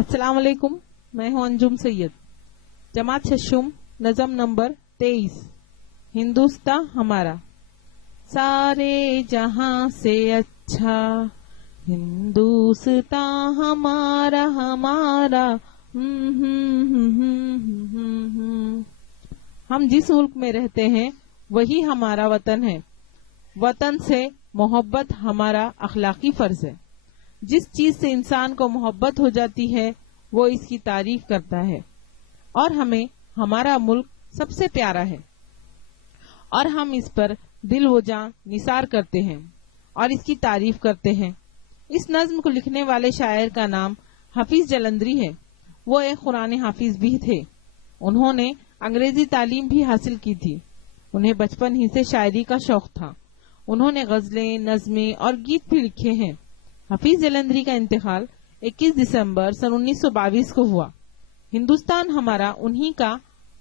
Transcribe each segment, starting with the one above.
السلام علیکم، میں ہوں انجم سید، جماعت ششم، نظم نمبر 23۔ ہندوستان ہمارا سارے جہاں سے اچھا، ہندوستان ہمارا ہمارا۔ ہم جس ملک میں رہتے ہیں وہی ہمارا وطن ہے۔ وطن سے محبت ہمارا اخلاقی فرض ہے۔ جس چیز سے انسان کو محبت ہو جاتی ہے وہ اس کی تعریف کرتا ہے، اور ہمیں ہمارا ملک سب سے پیارا ہے، اور ہم اس پر دل و جان نثار کرتے ہیں اور اس کی تعریف کرتے ہیں۔ اس نظم کو لکھنے والے شاعر کا نام حفیظ جلندری ہے۔ وہ ایک قرآن حافظ بھی تھے۔ انہوں نے انگریزی تعلیم بھی حاصل کی تھی۔ انہیں بچپن ہی سے شاعری کا شوق تھا۔ انہوں نے غزلیں، نظمیں اور گیت بھی لکھے ہیں۔ حفیظ جلندری کا انتقال 21 دسمبر سن 1922 کو ہوا۔ ہندوستان ہمارا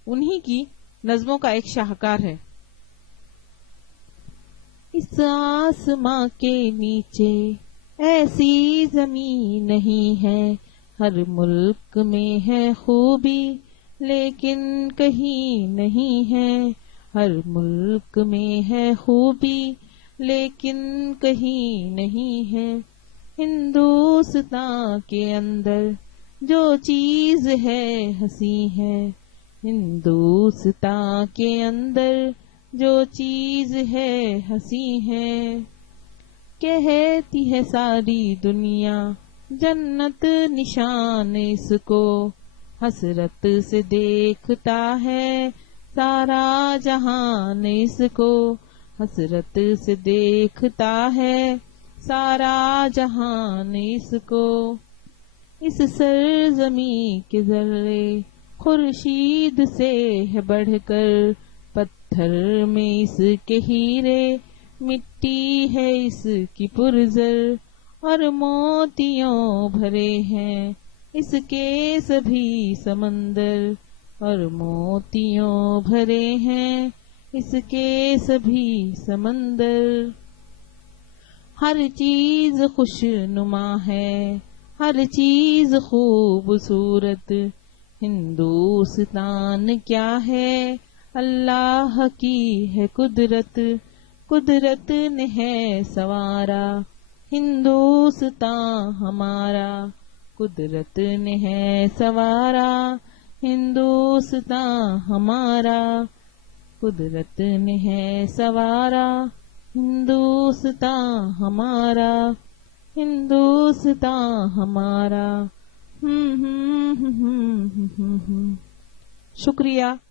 انہی کی نظموں کا ایک شاہکار ہے۔ اس آسماں کے نیچے ایسی زمین نہیں ہے، ہر ملک میں ہے خوبی لیکن کہیں نہیں ہے، ہر ملک میں ہے خوبی لیکن کہیں نہیں ہے۔ ہندوستان کے اندر جو چیز ہے ہنسی ہے، ہندوستان کے اندر جو چیز ہے ہنسی ہے۔ کہتی ہے ساری دنیا جنت نشان اس کو، حسرت سے دیکھتا ہے سارا جہان اس کو، حسرت سے دیکھتا ہے سارا جہان اس کو۔ اس سرزمین کے ذرے خورشید سے ہے بڑھ کر، پتھر میں اس کے ہیرے، مٹی ہے اس کی پرزر، اور موتیوں بھرے ہیں اس کے سبھی سمندر، اور موتیوں بھرے ہیں اس کے سبھی سمندر۔ ہر چیز خوش نما ہے، ہر چیز خوبصورت، ہندوستان کیا ہے اللہ کی ہے قدرت، قدرت نے ہے سنوارا ہندوستان ہمارا، قدرت نے ہے سنوارا ہندوستان ہمارا، قدرت نے ہے سنوارا ہندوستان ہمارا، ہندوستان ہمارا۔ شکریہ۔